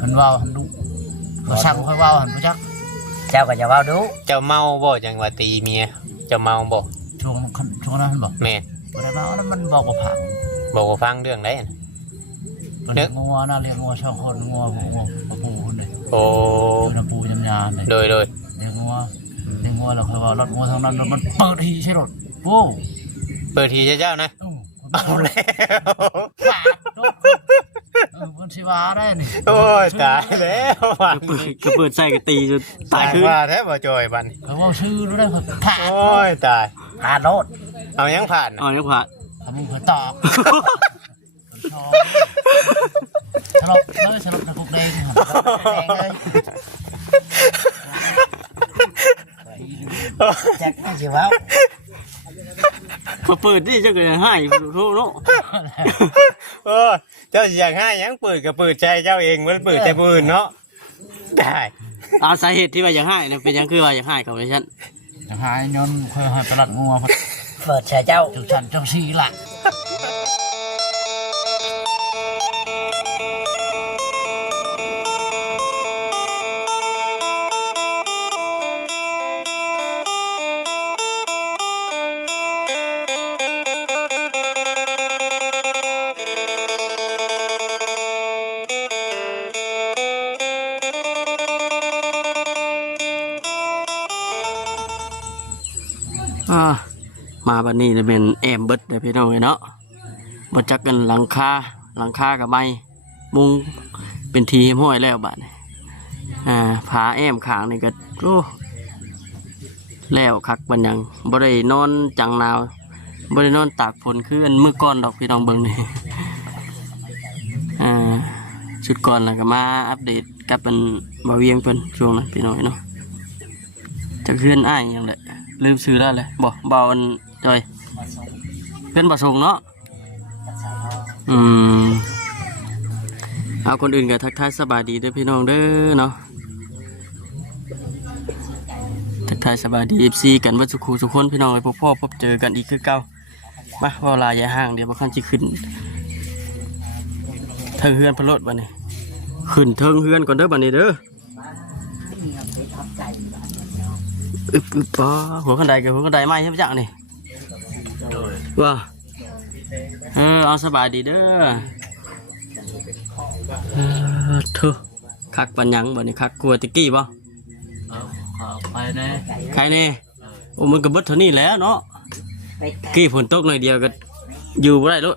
หันว่าวหันดุเขาสั่งค่อยว่าวหันผู้จัก เจ้าก็จะว่าวดู เจ้าเมาบ่จังว่าตีเมียเจ้าเมาบ่ ช่วงนั้นบอก แม่ บ่ได้มาแล้วมันบอกว่าผัง บอกว่าฟังเรื่องได้ เลี้ยงงัวน่าเลี้ยงงัวชาวคนงัวปูคนเลย โอ้ น้ำปูยำยานเลย โดย เลี้ยงงัวแล้วค่อยว่ารถงัวทางนั้นมันเปิดทีใช่รถโอ้ เปิดทีเจ้านะเอาแล้ว ขาดรถมันชิวาได้นี่ โอ้ยตายแล้ววันนี้ ก็เปิดใส่กะตีจนตายขึ้น ว่าแท้บ่จอยบัดนี้ เขาว่าชื่อรู้ได้ครับขาด โอ้ยตาย พาโลด เอายังผ่าน อ๋อยังผ่าน ทำมึงเคยตอกฉลบเลยฉลบตะกุกแดงแจ็คไม่ใช่ว่าว เขาเปิดนี่เจ้าก็ให้โทษเนาะ โอ้ยเจ้าสิอยากให้ยังเปิดก็เปิดใจเจ้าเองมันเปิดแต่ผู้อื่นเนาะได้ เอาสาเหตุที่ว่าอยากให้เนี่ยเป็นยังคือว่าอยากให้เขาในชั้น หายยนเคยหายตลาดงัว เปิดใส่เจ้า จุดฉันจังสีละ มาบัดนี้จะเป็นแอมเบิดเด้อพี่น้องเนาะบ่จักกันหลังคากับไม้มุงเป็นทีห้อยแล้วบัดนี้ผาแอมขางนี่ก็โอ้แล้วคักบันยังบ่ได้นอนจังหนาวบ่ได้นอนตากฝนคืออันมื้อก่อนดอกพี่น้องเบิ่งนี่ ชุดก่อนแล้วก็มาอัปเดตกับเป็นบ่เวียงเพิ่นช่วงนั้นพี่น้องเนาะจะเคลื่อนอ้ายอย่างไรลืมซื้อได้เลยบอกเบาอันจอยเพื่อนประสงค์เนาะเอาคนอื่นก็ทักทายสบายดีเด้อพี่น้องเด้อเนาะทักทายสบายดีFCกันวัดสุขุสุขคนพี่น้องไปพบพ่อพบเจอกันอีกคือเก่ามาเวลาอย่าห่างเดี๋ยวมาขั้นจะขึ้นเทิงเฮือนพะโลดบัดนี้ขึ้นเทิงเฮือนก่อนเด้อบัดนี้เด้ออึบปอหัวขันไดกับหัวขันไดไหมใช่ไหมจ๊ะนี่ว้าเอาสบายดีเด้อเถอะคักปัญญังบ่นี่คักกลัวตะกี้บ่ไปแน่ ใครเนี่ยโอ้มันก็เบิดเท่านี้แล้วเนาะกี้ฝนตกหน่อยเดียวก็อยู่บ่ได้ลูก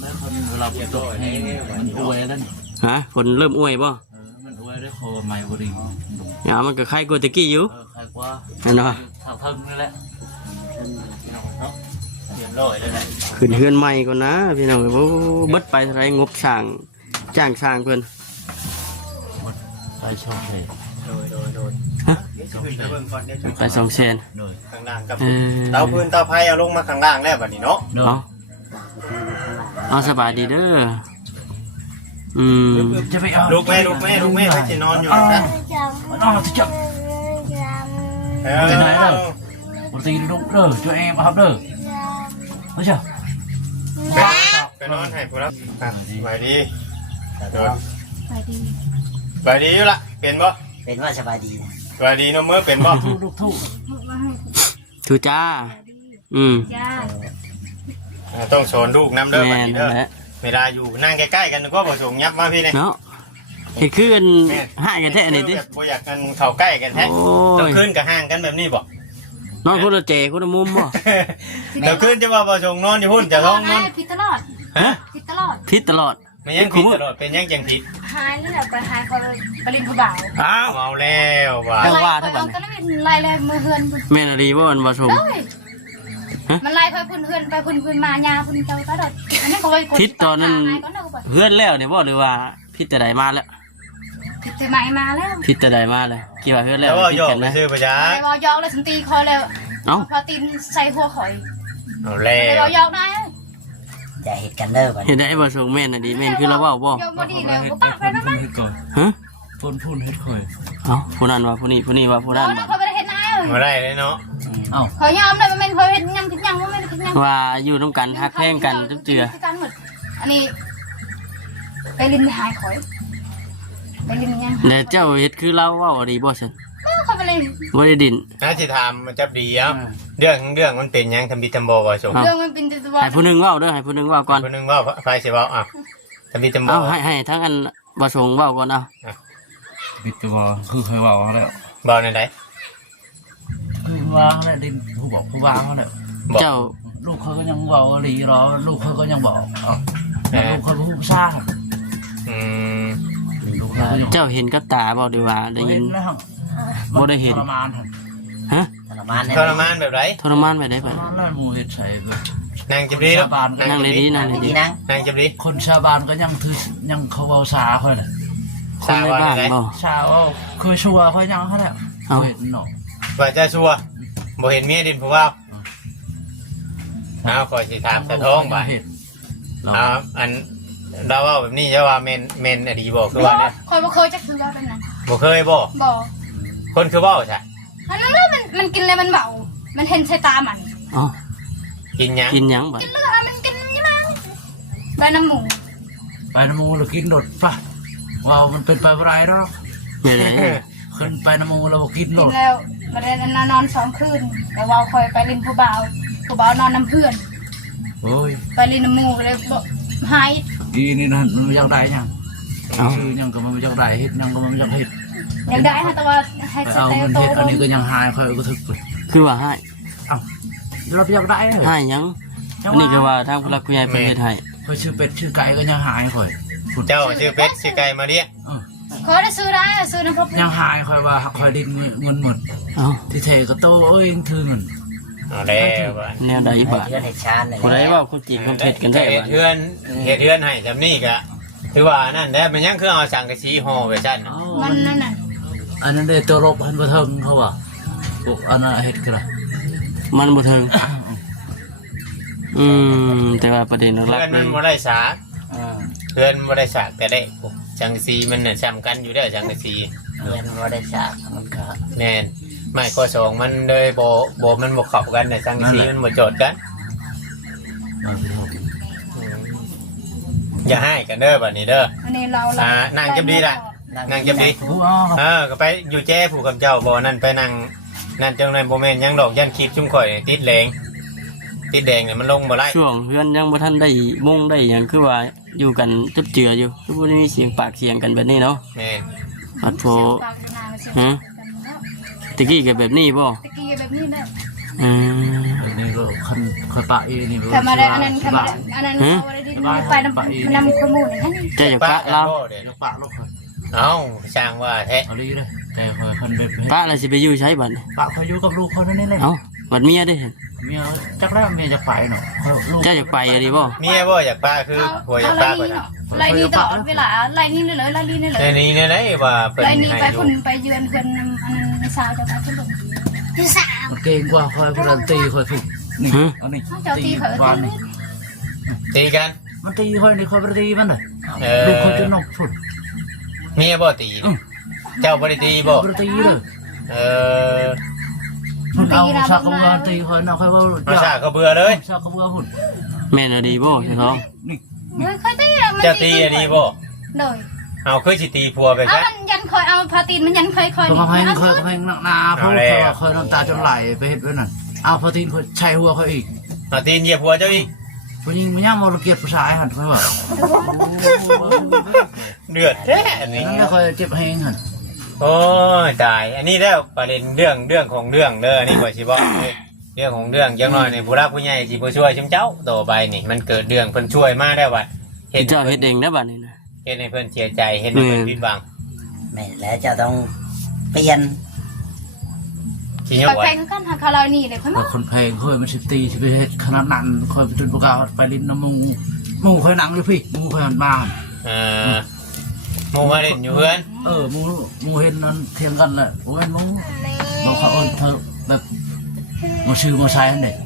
แล้วคนเราไปตกนี่มันอวยแล้ว ฮะฝนเริ่มอวยบ่มันอวยด้วยโคไมบริง อย่ามันก็ใครกลัวตะกี้อยู่ใครว่า เนาะ ทางทึ่งนี่แหละ เรียบร้อยแล้วนะ ขึ้นเฮือนใหม่ก่อนนะพี่น้องโอ้เบิดไปเท่าไรงบสร้างจ้างสร้างเพิ่น ไปชมเพล ไป2 แสน ข้างล่างกับเตาพื้นเตาไฟเอาลงมาข้างล่างแล้วบัดนี้เนาะ เอาสบายดีเด้อจะไปเอา ลูกแม่เขาจะนอนอยู่นะ นอนจะจับไปไหนเด้อปกติลูกเด้อช่วยเองมาครับเด้อไม่ใช่ ไปนอนให้พวกเราไปดีไปดีอยู่ละเป็นบ่ เป็นว่าสบายดีนะ ไปดีน้องเมื่อเป็นบ่ ลูกทุ่ง ทูจ้าจ้าต้องสอนลูกน้ำเด้อบัด แม่ นี้ นั่ เด้ น อ แหละ เวลาอยู่นั่งใกล้ๆกันก็บ่ส่งยับมาพี่เนี่ย เนาะเห็นคือกันห่างกันแท้นี่ดิ บ่อยากกันเข้าใกล้กันแท้ โอ้ เราขึ้นกับห่างกันแบบนี้บ่ นอนคนละเจคนละมุมบ่ เราขึ้นจะว่าบ่ส่งนอนอยู่หุ่นจะท้องนอน ผิดตลอด ฮะ ผิดตลอด พิษตลอด ไม่ยังผิดตลอดเป็นยังจังผิด หายนี่แหละไปหายเขาไปลินผู้บ่าว อ้าวเอาแล้วว่ะ ว่าเท่าบัด ก็ไม่เป็นไรเลยมือเฮือน แม่นรีบ่มันบ่ชม เลยมันไล่ไปพุ่นเฮือนไปพุ่นมายาพุ่นเจ้าตาดอันนี้ก็ไป พิษตอนนั้น ก็เลิกไป เฮือนแล้วเนี่ยบ่หรือว่าพิษแต่ใดมาแล้ว ผิดแต่ใหม่มาแล้ว พิษแต่ใดมาเลยกี่ว่าเฮือนแล้ แล้ว วว่า พิษ โยก กัน ไป นะ ซื้อประชา ไปวอยอกเลยถึงตีคอเลย เอ้า พอตีนใส่หัวข่อย เอาแล้ ไปว ว อยอกได้ จะเห็ดกันเด้อบัด เห็นได้บ่ชมแม่นน่ะดีแม่นคือเราเว้าบ่ ยอกบ่ดีแล้วก็ปักไปนั่น เฮ็ดก่อน ฮะ พุ่นเฮ็ดคอย เอ้าผู้นั้นว่าผู้นี้ผู้นี้ว่าผู้นั้น โอ้ ว่า เขาไปเห็นนาย มาได้เลยเนาะ เอ้า เขายอมเลยมันเขาเห็นยังคิดยังว่าไม่คิดยัง ว่าอยู่ร่วมกันฮักแพงกันทุกเจือ อันนี้ไปลินหายข่อย ไปลินยัง แล้วเจ้าเฮ็ดคือเราเว้าดีบ่ซั่น เขาไปเลย บ่ได้ดิน น่าสิถามมันจับดีเอ้าเรื่องมันเป็นหยังทำบิทำบ่ว่าสม เรื่องมันเป็นตัว ให้ผู้หนึงเว้าเด้อให้ผู้หนึงเว้าก่อน คนนึงว่าไฟสิเว้าอ่ะทำบิทำบ่ เอาให้ทั้งอันบ่สงเว้าก่อนเอา บิดตัวคือเคยว่าแล้ว บ่ในใด คือวางแล้วดินผู้บอกผู้วางแล้ว บอก เจ้า ลูกเขาก็ยังบอกหลีรอลูกเขาก็ยังบอกลูกเขาผู้ซ่า อืม ลูกเขาก็ยัง เจ้าเห็นกับตาบ่ดีว่าได้ยิน แล้ว บ่ได้เห็น ทรมาน ฮะ ทรมานแน่ ทรมานแบบไร ทรมานไปได้ ท ปะ รมานแล้วมูเห็ดใส่ไป นางจับดีแล้ว นั่งเลยดีนั่งเลยดี ดีนะ นางจับดี คนชาวบ้านก็ยังถือยังเขาเอาสาเขาเลย คนในบ้านบ่ ชาวเคยชัวเขายังเขาแล้วเห็นหนอ ว่าจะชัวบ่เห็นเมียดินผู้ว่าเอาคอยสิถามสะท้องไปเอาอันเราว่าแบบนี้จะว่าเมนอดีบอกคือว่าเนี่ย คอยบ่เคยจะคือว่าเป็นนั้น บ่เคยบอก บอก คนคือว่าใช่ อันนั้นแล้วมันกินอะไรมันเบามันเห็นใส่ตามัน อ๋อ กินหยัง กินหยังบัด กินเลือดมันกินยังไงใบน้ำหมู ไปน้ำมูหรือกินโดดปะว่ามันเป็นไปอะไรเนาะ เดี๋ยว ขึ้นไปน้ำมูเรากินโด กิ ด นแล้วมาเรียนนอน2 คืนแต่ว่าคอยไปลินผู้บ่าวนอนน้ำเพื่อน โอ้ย ไปลินน้ำหมูเลยหาย อีนี่นั่นมันอยากได้ยังซื้อยังก็มันอยากได้เฮ็ดยังก็มันอยากเฮ็ด อยากได้ฮะแต่ว่าให้ ไป ส เอา เต เงิน โต เฮ็ดอันนี้ก็ยังหายคอยก็ถึกเลย คือว่าให้ เราอยากได้เลย ให้หยังอันนี้ก็ว่าทางผู้หลักผู้ใหญ่เพิ่นเฮ็ดให้ คอยชื่อเป็ดชื่อไก่ก็ยังหายคอย เจ้าชื่อเป็ดชื่อไก่มาเรียก ขอได้ซื้อได้ซื้อน้ำพริก ยังหายคอยว่าคอยดินเงินหมด เอ้า ที่เทก็โตเอ้ยถือเงิน เอาแล้วว่า แนวใด ให้ บาด เพื่อนให้ชานเลย ผู้ใดเว้าคนจริงคนเท็จกันแท้ เฮ็ บั ด ด เฮือนให้จำนี่กะถือว่านั่นแหละมันยังคือเอาสังกะสีห่อไว้ซั่นน่ะ มันนั่นน่ะ อันนั้นได้ตัวรบพันประเทิงเขาว่าพวกอันนั้นเฮ็ดกันละ มันบ่ถึงแต่ว่าประเด็นหลัก เพื่อน ๆเล มัน ย บ่ได้สากเพื่อนบ่ได้สากแต่ได้สังกะสีมันน่ะซ้ำกันอยู่เด้อสังกะสี เพื่อนว่าได้ชากมันก็ แน่นไม่ข้อสองมันเลยบ่มันบ่เข้ากันน่ะสังกะสีมันบ่โจทย์กันอย่าให้กันเด้อบัดนี้เด้อ อันนี้เรา นั่งจับดีล่ะนั่งจับดี ผู้อ้อ ก็ไปอยู่แจ้ผู้กับเจ้าบ่นั่นไปนั่งนั่นจังนั้นบ่แม่นยังดอกยันคลิปจุ่มข่อยติดแรงเนี่ยมันลงบ่ไล่ ช่วงเพื่อนยังบ่ทันได้มุ่งได้หยังคือว่าอยู่กันจุบเจืออยู่คือบ่ได้มีเสียงปากเสียงกันแบบนี้เนาะ แม่น อัดโฟตะกี้ก็แบบนี้บ่ ตะกี้แบบนี้ได้ อืม อันนี้ก็คันปะเอนี่ ทำอะไรอันนั้นอันนั้นเอาอะไรดีไปนำขมูลนั่น เจ้าอยากปะเรา เด้อ ยกปะลูกคอย เอ้าสร้างว่าแท้ เอาดีเลยแต่คอยคันแบบ ปะแล้วสิไปอยู่ใช้บัดนี้ ปะคอยอยู่กับลูกเขานั่นนี่เลย เอ้าบัดเมียเด้ เมียจักแล้วเมียจะไปเนาะลูก เจ้าอยากไปอะดิบ่ เมียบ่อยากป้าคือผัวอยากป้าก่อนน่ะ ไล่นี่ตลอดเวลาไล่นี่เลยไล่นี่เลย ในนี้ในไหนว่าเพิ่น ไล่นี่ไป ให้ คุ ลู ณ ก ไปเยือนเพื่อนอันนั้นสาวจะไปขึ้นลงที่สาว มันเก่งกว่าคอยพลันตีคอยถูกนี่อันนี้ตีวานนี่ ตีกัน มันตีคอยนี่คอยตีมันเลย เอ ลูก อ เขาจะนกสุด เมียบ่ตีเจ้าบ่ได้ตีบ่ ตีเลย เออ มันเอาชากกระเบือตีคอยนะคอยว่า ประชาเขาเบื่อเลย ชากกระเบือหุ่น แม่นอะดีบ่ใช่ท้อง นี่ เคยตีแล้วมัน เจ้าตีอันนี้บ่ เลย เอาคือสิตีผัวไป เอา ซะ มันยันคอยเอาพาตีนมันยันคอย คอยมาแพงคอยแพงนาเพราะคอยน้ำตาจนไหลไปเห็ดไว้นั่นเอาพอตีนคอยใช้หัวเขาอีก เอาตีนเหยียบผัวเจ้าอีก ผู้หญิงมันย่างมรเกียรติผู้ชายหันคอยว่า เดือดแท้อันนี้ นั่นแหละคอยเจ็บแหงหัน โอ้ยตายอันนี้แล้วประเด็นเรื่องของเรื่องเด้อนี่ข่อยสิบอกเรื่องของเรื่องจังน้อยนี่ผู้รักผู้ใหญ่สิบ่ช่วยชิมเจ้าต่อไปนี่มันเกิดเรื่องเพิ่นช่วยมาได้ว่า เจ้าเฮ็ดเองนะบัดนี้นะ เฮ็ดให้เพิ่นเสียใจเฮ็ดให้เพิ่นผิดหวัง แม่แล้วจะต้องเปลี่ยน สิย ค ก อย ไว้ แพงกันหาคารานี่เลยค่อย แต่ มา คนแพงคอยมัน10 ตีที่ไปเห็ดขนาดนั้นคอยจนประกาศไปลิ้นน้ำมูคอยนั่งเลยพี่มูคอยหันมา หมู่มาเล่นอยู่เพื่อน มูเห็นนั้นเทียงกันแหละโอ้ยมูเราเขาเธอแบบมาซื้อมาใช้นั่นเด็ก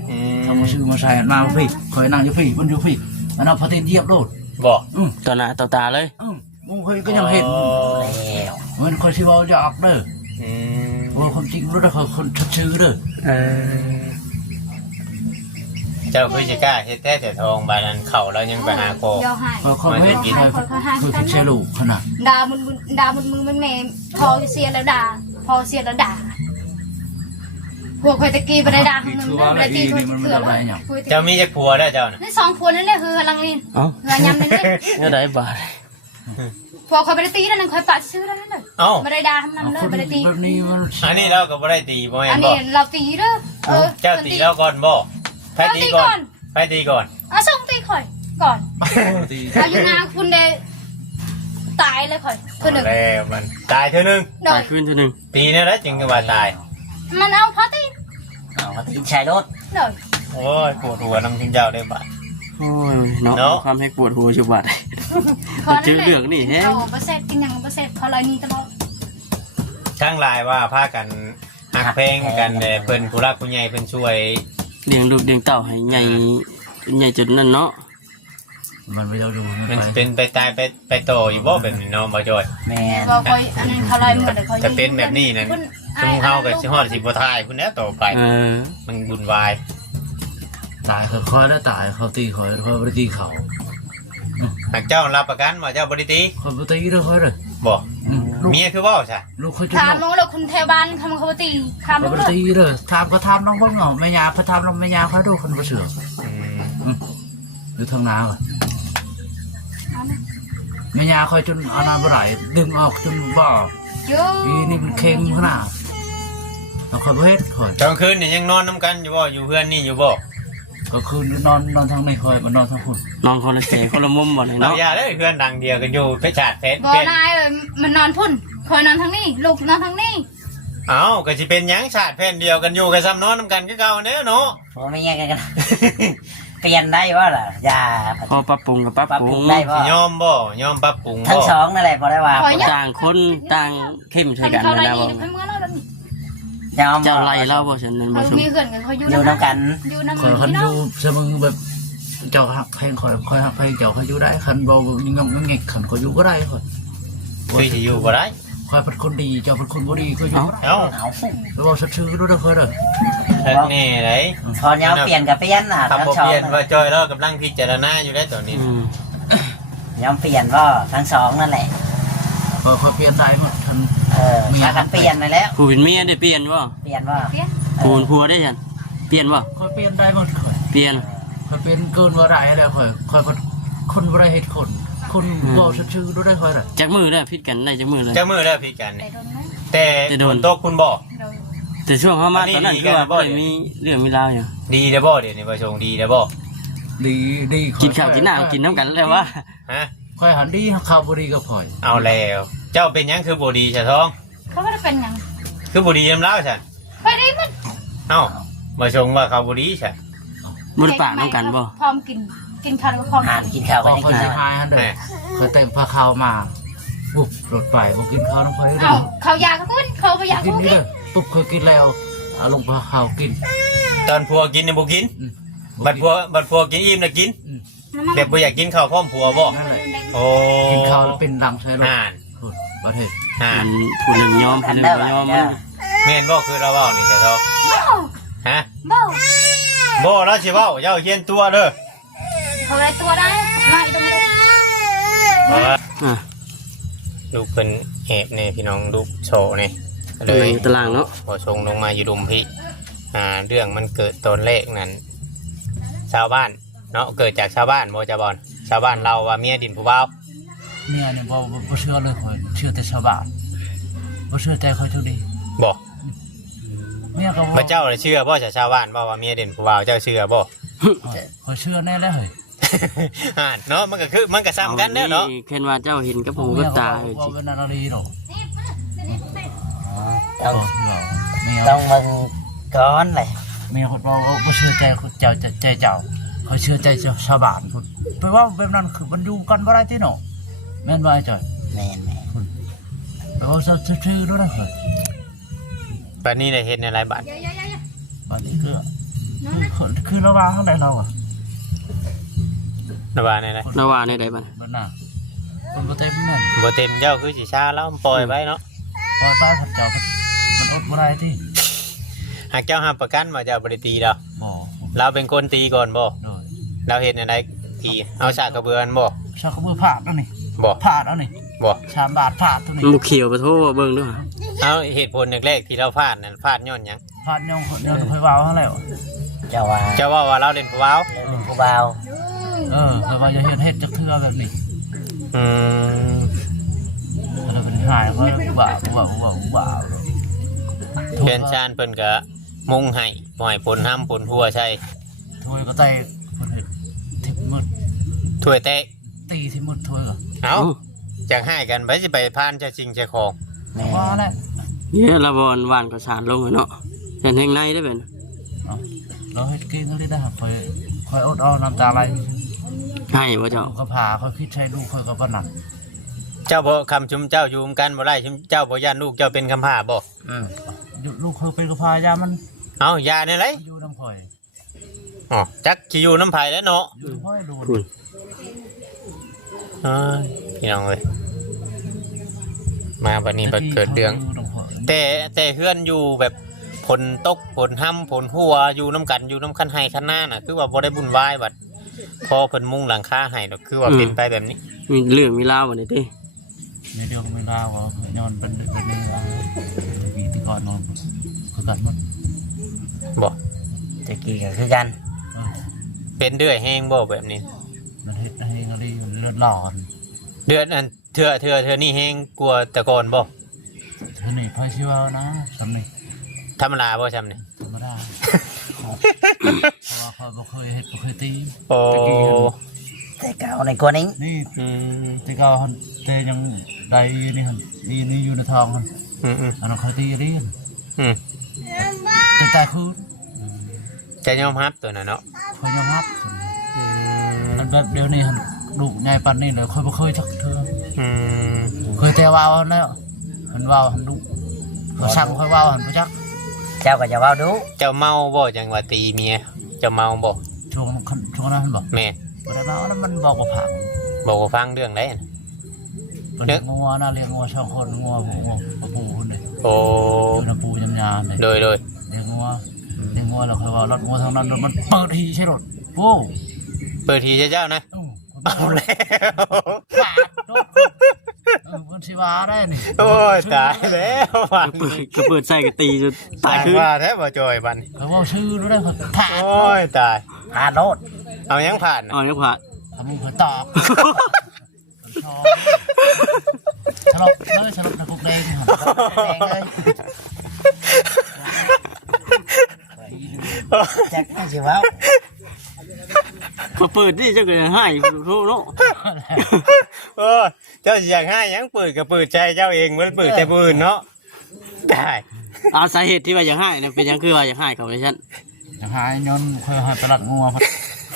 ทำมาซื้อมาใช้มาพี่คอยนั่งอยู่พี่มันอยู่พี่อันนั้นพอตีนเยียบโลด บอก ต่อหน้าต่อตาเลย มูเคยก็ยังเห็น แล้ว มันคอยชิวจะออกเด้อว่าความจริงรู้ได้คอยคนชัดชื่อเด้อ เจ้าคือสิกล้าเฮ็ดแท้แต่ทองบาดนั้นเข้าแล้วยังไปหาคอ เดี๋ยวให้ เขาเฮ็ดคือเชลูกขนาด ด่ามันมือมันแม่พอเสียแล้วด่าพอเสียแล้วด่าพวกคอยตะกี้บ่ได้ด่าทั้งนั้นบ่ได้ตีคนเถื่อนเลย เจ้ามีจักผัวได้อเจ้าน่ะ นี่2คนนั่นแหละคือลังลิน เอ้า เฮือยำนั่นแหละ เนี่ยได้บาท พวกคอยบ่ได้ตีนั่นคอยปัดซื้อนั่นเลย เอ้า บ่ได้ด่าทั้งนั้นเลยบ่ได้ตี แบบนี้มัน อันนี้เราก็บ่ได้ตีบ่แม่ อัน นบ่ นี้เราตีเด้อ เจ้าตีแล้วก่อนบ่ใครตีก่อนใครตีก่อน เอาส่งตีข่อยก่อน ตี เอาอยู่นาคุณได้ตายเลยข่อยคือหนึ่ง แล้วมันตายเทื่อนึง โด ตาย ยคืนเท่านึง ตีเนี่ยแล้วจึงจะว่าตาย มันเอาพอตี เอามาตีชายรถ โดย โอ้ยปวดหัวนำทิ้งเจ้าได้บาด โอ้ยเนาะ เนาะ ความให้ปวดหัวจุบาด เจอเรื่องนี่แฮะ เอาเปอร์เซ็นต์กินยังเปอร์เซ็นต์เขาลอยนี่ตลอด ช่างลายว่าพากันหักเพลงกันแต่เพิ่นผู้รักผู้ใหญ่เพิ่นช่วย เลี้ยงลูกเลี้ยงเต้าให้ใหญ่ใหญ่จนนั่นเนาะ มันไปเอาดูมัน มัน ไป เป็นไปตายไปโตอยู่บ่เป็นน้องบ่จอย แม่น บอกข่อยอันนั้นเขาลอยหมดเลยเขา จะเป็นแบบนี้นั่นซุมเฮากับสิฮอดสิบ่ทายพุ่นแหล้วต่อไป เออ มันบุญวาย ตายเขาคอยแล้วตายเขาตีคอยเขาไปตีเขา หากเจ้ารับประกันว่าเจ้าบ่ได้ตี เขาไปตีเลยคอยเลย บ่ ลูก เมียคือเว้าซะ ลูกเขาจุด ถามน้องเราคุณแถวบ้านเขามาเขาตีถามน้ เขา อง ไป เลย ตีเลยทำก็ทำน้องบ้างเหรอแม่ยาเขาทำน้องแม่ยาเขาดูคนประเสริฐ อืม อยู่ทางน้าก่อนแม่ยาคอยจนอนาบไหลดึงออกจนบ่อ เยอะ อีนี่มันเค็งขนาดเราคอยเฮ็ดคอย กลางคืนนี่ยังนอนนํกันอยู่บ่อยู่เพื่อนนี่อยู่บ่ ก็คือนอนทางในคอยมันนอนทางคุณ นอนคนละเจคนละมุมบ่เลย เอา เนาะ อย่าเด้อเพื่อนดังเดียวกันอยู่เพชรชาติเพชร บอ เพชร นายมันนอนพุ่นคอยนอนทางนี้ลูกนอนทางนี้ เอ้าก็สิเป็นหยังชาติเพศเดียวกันอยู่กันซ้ำนอนนํกันคือเก่าแน่เนาะ พอไม่แยกกัน เปลี่ยนได้ว่าล่ะอย่า พอปรับปรุงกับปรับ ปรับ ป ป รุ รุ ง งได้บ่ ยอมบ่ยอมปรับปรุง ทั้ง บ่ สองนั่นแหละพอได้ว่า ต่างคนต่างเข้มใส่ มัน กัน เขาลอย นะ นี่ บ่ เพิ่นเมื่อเราแบบนี้ ยอม เจ้าไล่เล่าบ่ฉันนั้น เขา บ่ชม มีเพื่อนกันเขาอยู่ อยู่น้ำกัน อยู่น้ำ คอยคัน พี่ อ น้อง ยู่เสมอแบบเจ้าหักเพลงคอยหักเพลงเจ้าคอยอยู่ได้คันบ่ยังงเงกขันคอยอยู่ก็ได้คอย คือสิอยู่บ่ได้ คอยเป็นคนดีเจ้าเป็นคนบ่ดีก็อยู่ก็ได้ เอ้า เอา แล้วบอกชื่อรู้ได้เคยเลย เฮ็ดแน่ได พอยาวเปลี่ยนกับเปลี่ยนน่ะ ถ้า ทั้ง บ่ สอ เป ง ลี่ยนว่าจอยเรากำลังพิจารณาอยู่ได้ตอนนี้ อืม ยอมเปลี่ยนว่าทั้งสองนั่นแหละ พอคอยเปลี่ยนได้หมดทัน ถ้ากันเปลี่ยนไปแล้ว ผู้เป็นเมียได้เปลี่ยนบ่ เปลี่ยนว่า เปลี่ยน ผู้เป็นผัวได้ฉันเปลี่ยนบ่ คอยเปลี่ยนได้หมดคอย เปลี่ยน คอยเป็นเกินว่าได้แล้วคอยคนบ่ได้เฮ็ดคนคุณบอกชื่อรู้ได้คอยเลย จักมือได้พิดกันได้จักมือเลย เจ้ามือแล้วพี่กัน แต่ นี่ โดนไหม แต่ แต่โดน ฝนตกคุณบ่ โดน แต่ช่วงเข้ามา อันนี้ ตอนนั้น ดี คือว่า กันบ่ บ่ได้มีเรื่องมีราวอยู่ ดีเด้อบ่เดี๋ยวนี้บ่ชงดีเด้อบ่ ดี กินข้าวกินน้ำกินน้ำกันแล้วว่า ฮะ คอยหันดีข้าวบ่ดีก็พอย เอาแล้ว เจ้าเป็นหยังคือบ่ดีซะท้อง เขาไม่ได้เป็นหยัง คือบ่ดีนำแล้วซั่น ไปได้มัน เอ้าบ่ชงว่าเขาบ่ดีซะ บ่ได้ปากน้ำกันบ่ พร้อมกินข้าวแล้วพร้อม อ่านกินข้าว พ กั อน ยัง คอย กิน สิหายหันเด้อคอยแต่งผ้าขาวมาปุ๊บรถไปบ่กินข้าวน้ำคอยเด้ เอ้า อ เขาอยากเขากินเขาไปอยาก กิน เขา นี่ กิน เด้อปุ๊บเคยกินแล้วเอาลงผ้าขาวกิน ตอนผัวกินนี่บ่กินบัดผัวกินอิ่มแล้วกินแบบบ่อยากกินข้าวพร้อมผัวบ่ นั่นแหละ โอ้ กินข้าวแล้วเป็นรังใช่รถ อ่าน ประเทศ อ่า มัน นผู้หนึ่งยอมผู้หนึ่งบ่ยอมมัน แม่นบ่คือเราเว้านี่ซะท้อง เบ้า ฮะ เบ้า บ่แล้วสิเว้าเจ้าเฮียนตัวเด้อ เขาได้ตัวได้ไม่ต้องเลย เพราะว่า อ่ะ ลูกเป็นแอบเนี่ยพี่น้องลูกโชว์เนี่ยเล เลย ย ตารางเนาะ พอชงลงมาอยู่ดุมพี่เรื่องมันเกิดตอนแรกนั้นชาวบ้านเนาะเกิดจากชาวบ้านโมจาบอลชาวบ้านเราว่าเมียดินผู้บ่าว เมียเนี่ยบ่เชื่อเลยคอยเชื่อแต่ชาวบ้านบ่เชื่อใจคอยเท่าดี บอก เมียก็ พระเจ้าน่ะเชื่อบ่จากชาวบ้านว่าเมียดินผู้บ่าวเจ้าเชื่อบ่ คอยเชื่อแน่แล้วเฮ้ย เนาะมันก็คือมันก็ซ้ำกันแล้วเนาะ เห็นว่าเจ้าเห็นกับหูกับตาอยู่ ว่า จิ เป็นอะไรหรอก ต้อง เมีย ต้องมึงก้อนเลย เมียคนเราบ่เชื่อใจเจ้าใจเจ้าคอยเชื่อใจชาวบ้านพุ่นแปลว่าแบบนั้นคือมันอยู่กันบ่ได้ที่เนาะแม่นว่าไอ้จ้อย แม่น แปลว่าชื่อด้วยนะเฮ้ย บัดนี้ได้เห็นอะไรบัด บัดนี้คือระหว่างข้างในเราอ่ะ นะว่าไหน นว่าในใดบัด มันน่ะคนบ่เต็มนั่น บ่เต็มเจ้าคือสิชาแล้วปล่อยไว้เนาะ ปล่อยไปขับเจ้ามันอดบ่ได้ที่ หากเจ้าห้ามประกันว่าเจ้าบ่ได้ตีดอก บ่ เราเป็นคนตีก่อนบ่ โดย เราเห็นอะไรตีเอาฉากกระเบือนบ่ ชาวเขาเบื่อผาดแล้วนี่ บ่ ผาดแล้วนี่ บ่ 3 บาทผาดตัวนี้ ลูกเขียวไปโทษเบิ่งด้วย เอาเหตุผลแรกๆที่เราพลาดนั่นพลาดย้อนหยัง ผาดยังเดินไปวาวเขาแล้ว เจ้าว่า จะว่าเราเล่นผู้บ่าว แล้วเป็นผู้บ่าว แต่ว่าอย่าเฮ็ดจักเทื่อแบบนี้ อืม เราเป็นหายเขาว่า เพื่อนชานเพิ่นก็มุ่งให้บ่ให้ผลห้ำผลหัวใช่ ถ้วยก็แตกคนเฮ็ดทิพมืด ถ้วยแตก ตีที่มืดถ้วยก็ เอาจังให้กันไปสิไปพานจะจริงจะของ แม่ ว่าแล้ว เนี่ยละบอนหวานกระสานลงเนาะเป็นแห่งในได้เป็น เราเฮ็ดเก่งก็ได้ครับคอยอดเอาน้ำตาไหล ให้บ่เจ้า ลูกก็พาคอยคิดใช้ลูกคอยก็ปนัน เจ้าบ่คำชุมเจ้าอยู่กันบ่ได้ชุมเจ้าบ่ย่านลูกเจ้าเป็นคำผ่าบ่ ลูกเคยเป็นกระพายามัน เอายาเนี่ยไร อยู่น้ำข่อย อ๋อจักสิอยู่น้ำไผ่แล้วเนาะ อยู่น้ำข่อยโดน คุณ พี่น้องเลยมาวันนี้บัดเกิดเรื่อง แต่เพื่อนอยู่แบบผลตกผลห้ำผลหัวอยู่น้ำกันอยู่น้ำคันไห้คันหน้าน่ะคือว่าบ่ได้บุญวายบัดพอเพิ่นมุ่งหลังคาให้ดอกคือว่าเป็นไปแบบนี้ มีเรื่องมีราวบ่นี่ติ ในเดียวก็ไม่ลาวว่าย้อนเป็นนี่มีที่ก่อนนอนคือกันมัน บ่ ตะกี้ก็คือกัน เป็นเดือยแห้งบ่แบบนี้ มันเฮ็ดให้ก็ได้เลือดหลอน เดือดอันเถื่อนี่แห้งกลัวแต่ก่อนบ่ เท่านี้พ่อชื่อว่านะสำนี่ ธรรมดาบ่จำนี่ ธรรมดาเพราะว่าพ่อบ่เคยเฮ็ดบ่เคยตี โอ้ แต่เก่าในกว่านี้ นี่ อืม ที่เขาแต่ยังได้นี่หันนี่อยู่ในทองหัน อืม อันนั้นเคยตีเรียน อืม แต่คือ จะยอมรับตัวน่ะเนาะ เคยยอมรับอันแบบเดี๋ยวนี้หันลูกใหญ่ปันนี่เลยเคยบ่เคยจักเทื่อ อืม เคยแต่ว่าวแล้วมันว่าวหันลูกก็สั่งค่อยว่าวหันบ่จัก เจ้าก็จะเว้าดู เจ้าเมาบ่จังว่าตีเมียเจ้าเมาบ่ ช่วงนั้นมันบอก แม่ บ่ได้มาแล้วมันบอกว่าผัง บอกว่าฟังเรื่องได้น่ะ เป็นเลี้ยงงัวนะเลี้ยงงัวชาวคนงัวปูคนเลย โอ้ อยู่ในปูยำยามเลย โดย เลี้ยงงัวเราเคยว่ารถงัวทางนั้นมันเปิดทีใช่รถโอ้ เปิดทีเจ้านะเอาแล้ว ขาดรถมันชิวาได้นี่ โอ้ยตายแล้ววัน ก็เปิดใส่ก็ตีจนตายขึ้น ว่าแท้บ่จอยบัดน เขาว่าชื่อรู้ได้เขาผ่าน โอ้ยตาย พาโลด เอายังผ่าน อ๋อยังผ่าน ทำมึงเคยตอบฉลบเลยฉลบในกุกแดงครับ แดงเลยจักไม่สิเว้า เขาเปิดนี่เจ้าก็ให้โทษเนาะ โอ้ยเจ้าสิอยากให้ยังเปิดก็เปิดใจเจ้าเองมันเปิดแต่ผู้อื่นเนาะได้ อาสาเหตุที่ว่าอยากให้เนี่ยเป็นหยังคือว่าอยากให้เขาเลยฉัน จะหายย้อนเคยหายตลาดงัว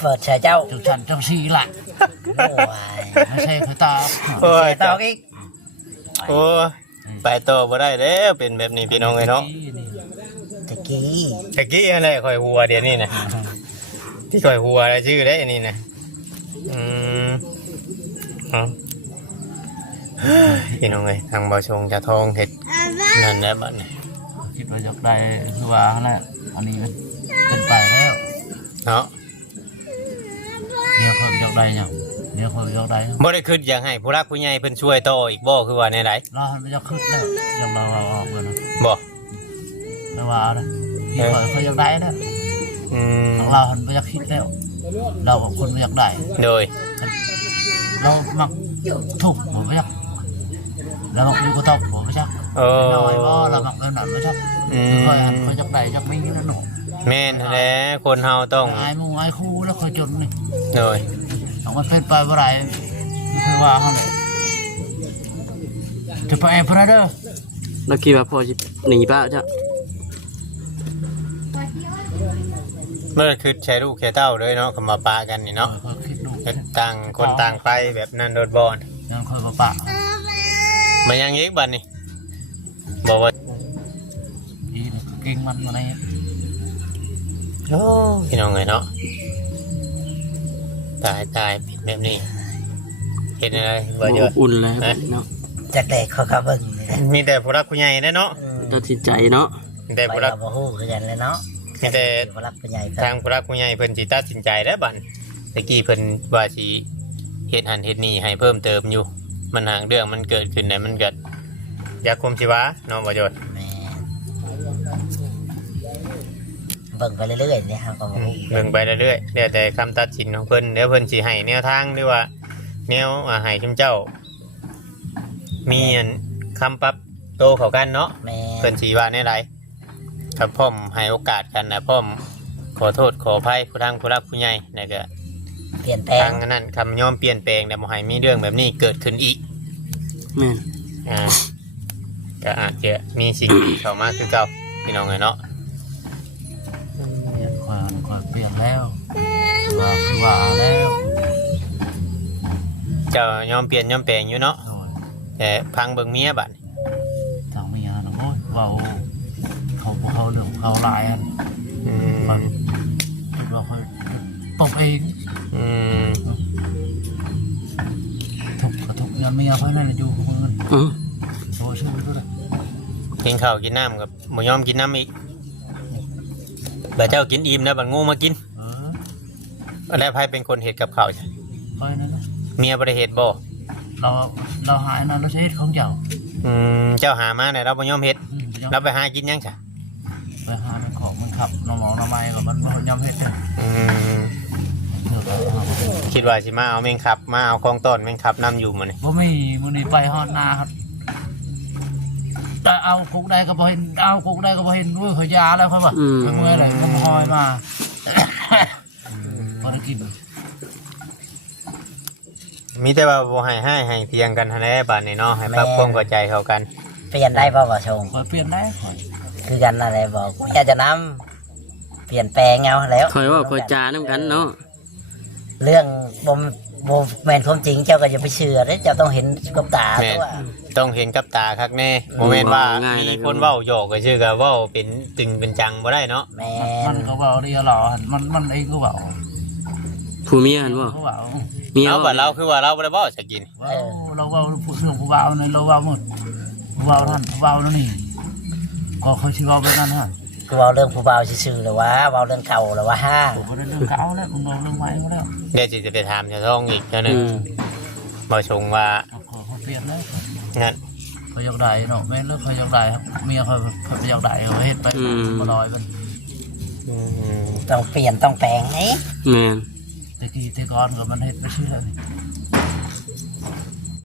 เปิดใส่เจ้า จังฉันจังสีละ โอ้ย ไม่ใช่เคยตอบ โอ้ย เสียตอกอีก โอ้ยไปต่อบ่ได้แล้วเป็นแบบนี้พี่น้องเอ้ยเนาะ ตะกี้ ตะกี้อะไรข่อยหัวเดี๋ยวนี้นะที่ข่อยหัวอะไรชื่อได้อันนี้นะเอาพี่น้องเอ้ยทางบ่ชงจะทองเห็ดนั่นแหละบัดนี้ คิดว่าอยากได้คือว่าแหละอันนี้มันเป็นไปแล้ว เนาะ เนี่ยเขาอยากได้ยังเนี่ยเขาอยากได้ บ่ได้คิดอยากให้ผู้รักผู้ใหญ่เพิ่นช่วยต่ออีกบ่คือว่าแนวใด เราหันไปจะขึ้นแล้วยังเราเอาเงิน บ่ เราว่านะที่เขาอยากได้แล้ว อืม เราหันไปจะคิดแล้ว เรากับคนอยากได้ โดย เรามักถูกหัวไปจักเรามักอยู่กระตอบหัวไปจัก โอ้ น้อยว่าเรามักเงินหนักไปจักคอยหันคอยอยากได้อยากมีนั่นหนู แม่นแท้คนเฮาต้อง ไอ้มูไอ้คู่แล้วคอยจนนี่ โดย เอามันเป็นไปเมื่อไรคือว่าเขาเลยจะไปแอบพระเด้อ แล้วคิดว่าพอจะหนีป่ะจ้ะ เมื่อคือใช้ลูกแค่เต้าเลยเนาะคำว่าปากันนี่เนาะ คอยคิดดู ต่างคนต่างไปแบบนั้นโดดบอล ยังคอยปะ มายังอีกบัดนี่บอกว่า อีกิ่งมันมาใน โอ้พี่น้องไงเนาะตายเป็นแบบนี้เห็นอะไรบ่เย อ อะ บอุ่นเลยแบบนี้เนาะ จักแดกเขาก็เบิ่งนี่แหละ มีแต่ผู้รักผู้ใหญ่เนาะ ตัดสินใจเนาะ มีแต่ ไป ผู้รัก กับบ่ฮู้คือกันเลยเนาะ มีแต่ ผู้รักผู้ใหญ่ ทางผู้รักผู้ใหญ่เพิ่นสิตัดสินใจแล้วบัดตะกี้เพิ่นว่าสิเฮ็ดหันเฮ็ดนี่ให้เพิ่มเติมอยู่มันหางเรื่องมันเกิดขึ้นได้มันเกิดอยากคุมชีวะเนาะบ่จด แม่เบิ่งไปเรื่อยๆเนี่ยครับก็บ่รู้ เบิ่งไปเรื่อยๆแล้วแต่คำตัดสินของเพิ่นเดี๋ยวเพิ่นสิให้แนวทางหรือว่าแนวให้ชุมเจ้า มีอันคำปรับโตเข้ากันเนาะ แม่ เพิ่นสิว่าแนวใดกับพร้อมให้โอกาสกันนะพร้อมขอโทษขออภัยผู้ทางผู้รักผู้ใหญ่แล้วก็ เปลี่ยนแปล ทาง งนั้นคำยอมเปลี่ยนแปลงแต่บ่ให้มีเรื่องแบบนี้เกิดขึ้นอีก แม่น ก็อาจจะมีสิ่งดีเข้ามาคือเก่าพี่น้องเนาะ คอยเปลี่ยนแล้วว่าแล้ว เจ้ายอมเปลี่ยนยอมแปลงอยู่เนาะ โอ้ย แต่พังเบิ่งเมียบัด ทางเมียนะโอ้ยเขาเรื่องเขาลายอัน อืม เราคอยตบเอง อืม ทุกเงินเมียเขานั่นอยู่กับเงิน อือ โอ้ชื่อด้วย กินข้าวกินน้ำกับบ่ยอมกินน้ำอีกแต่เจ้ากินอิ่มนะบัดงูมากินแล้วไผเป็นคนเฮ็ดกับข้าวใช่ คอยนั่นนะ เมียบ่ได้เฮ็ดบ่ เราหายนะเราใช้ของเจ้า เจ้าหามาเนี่ยเราบ่ยอมเฮ็ดเราไปหากินยังจ้ะ ไปหาเป็นของมันขับน้องน้ำไม้กับมันยำเฮ็ดเลย คิดว่าสิมาเอาแมงคับมาเอาของต้นแมงคับนํอยู่มื้อนี้ ว่าไม่มื้อนี้ไปฮอดนาครับแต่เอาคุกได้ก็บ่เห็นเอาคุกได้ก็บ่เห็นด้วยขยาแล้วครับว่าเมื่อไหร่มันหอยมาพอได้กิน มีแต่ว่าบ่ให้เพียงกันหั่นแหละบัดนี้เนาะให้ปรับความเข้าใจเข้ากัน เปลี่ยนได้บ่บ่ชง คอยเปลี่ยนได้คอย คือกันอะไรบอกอยากจะนำเปลี่ยนแปลงเอาแล้ว คอยเว่าคอยจานํกันเนาะ เรื่องบ่แม่นความจริงเจ้าก็อย่าไปเชื่อเด้เจ้าต้องเห็นกับตา แม่น ตัว ต้องเห็นกับตาคักแน่บ่แม่นว่ามีคนเว้าหยอกก็ชื่อก็เว้าเป็นตึงเป็นจังบ่ได้เนาะ แม่ มัน นก็เบาเรียหล่อมันเองก็เบา ผู้เมียหั่นบ่ ก็เบา เมีย เอาบัดเราคือว่าเราบ่ได้เว้าสักกิน เราเบาผู้เสื่อมผู้เบาเนี่ยเราเบาหมดผู้เบาท่านผู้เบาแล้วนี่ก็เขาชื่อเบาไปนั่นฮะ คือเว้าเรื่องผู้บ่าวซื่อๆหรือว่าเว้าเรื่องเก่าหรือว่า ผมก็ได้เรื่องเก่าแล้วผมบอกเรื่องใหม่มาแล้ว เดี๋ยวสิจะไปถามชาวท้องอีกเทื่อนึงบ่ชงว่า เขาเปลี่ยนแล้ว งั้น เขาอยากได้เนาะแม่เลิกเขาอยากได้ครับเมียเขาอยากได้เขาเฮ็ดไปมาลอยมัน ต้องเปลี่ยนต้องแปลงไง แม่น ตะกี้ตะกอนก็มันเฮ็ดไปชื่อแล้ว